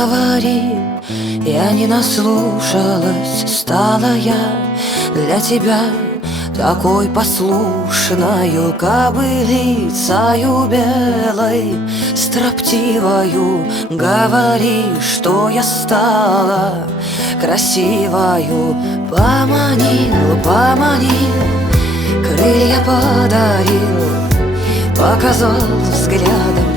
говори, я не наслушалась, стала я для тебя такой послушною кобылицею белой, строптивою. Говори, что я стала красивою. Поманил, поманил, крылья подарил, показал взглядом,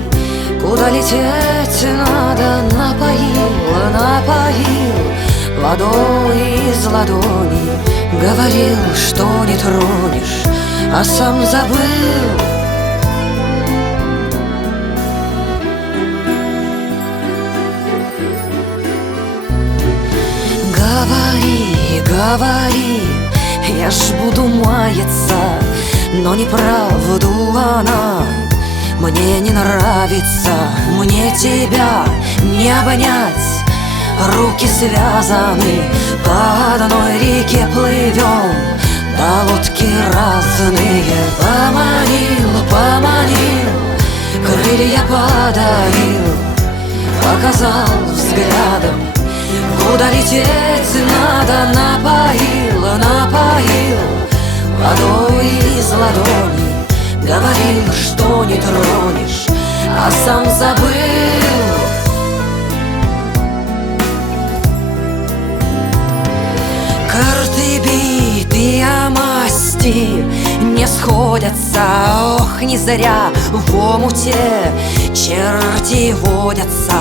куда лететь надо. Напоил, напоил водой из ладони, говорил, что не тронешь, а сам забыл. Говори, говори, я ж буду маяться, но неправду она мне не нравится. Мне тебя не обнять, руки связаны, по одной реке плывем, да лодки разные. Поманил, поманил, крылья подарил, показал взглядом, куда лететь надо. Напоил, напоил водой из ладони, говорил, что не тронешь, а сам забыл. Карты битые масти не сходятся, ох, не зря в омуте черти водятся.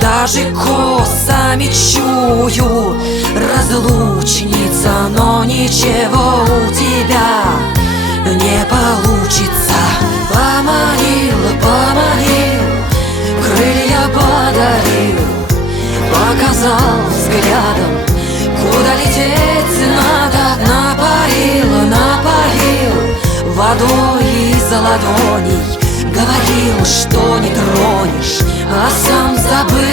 Даже косами чую, разлучница, но ничего у тебя не получится. Поманил, поманил, крылья подарил, показал взглядом, куда лететь надо. Напоил, напоил водой из ладоней, говорил, что не тронешь, а сам забыл.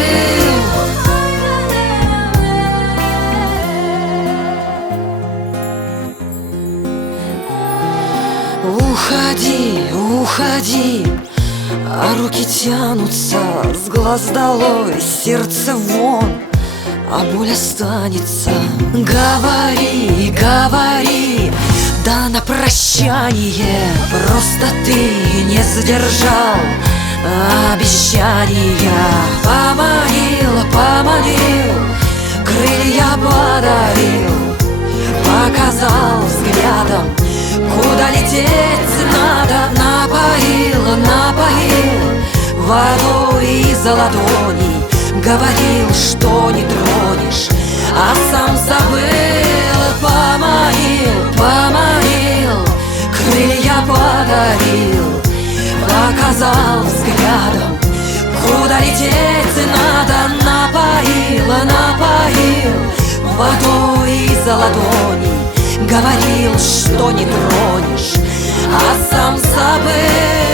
Уходи, уходи, а руки тянутся, с глаз долой, сердце вон, а боль останется. Говори, говори, да на прощание, просто ты не сдержал обещания. Поманил, поманил, крылья подарил, показал взглядом, куда лететь надо. Напоил, напоил водой из ладоней, говорил, что не тронешь, а сам забыл. Поманил, поманил, крылья подарил, показал взглядом, куда лететь надо. Напоил, напоил водой из ладоней, говорил, что не тронешь, а сам забыл.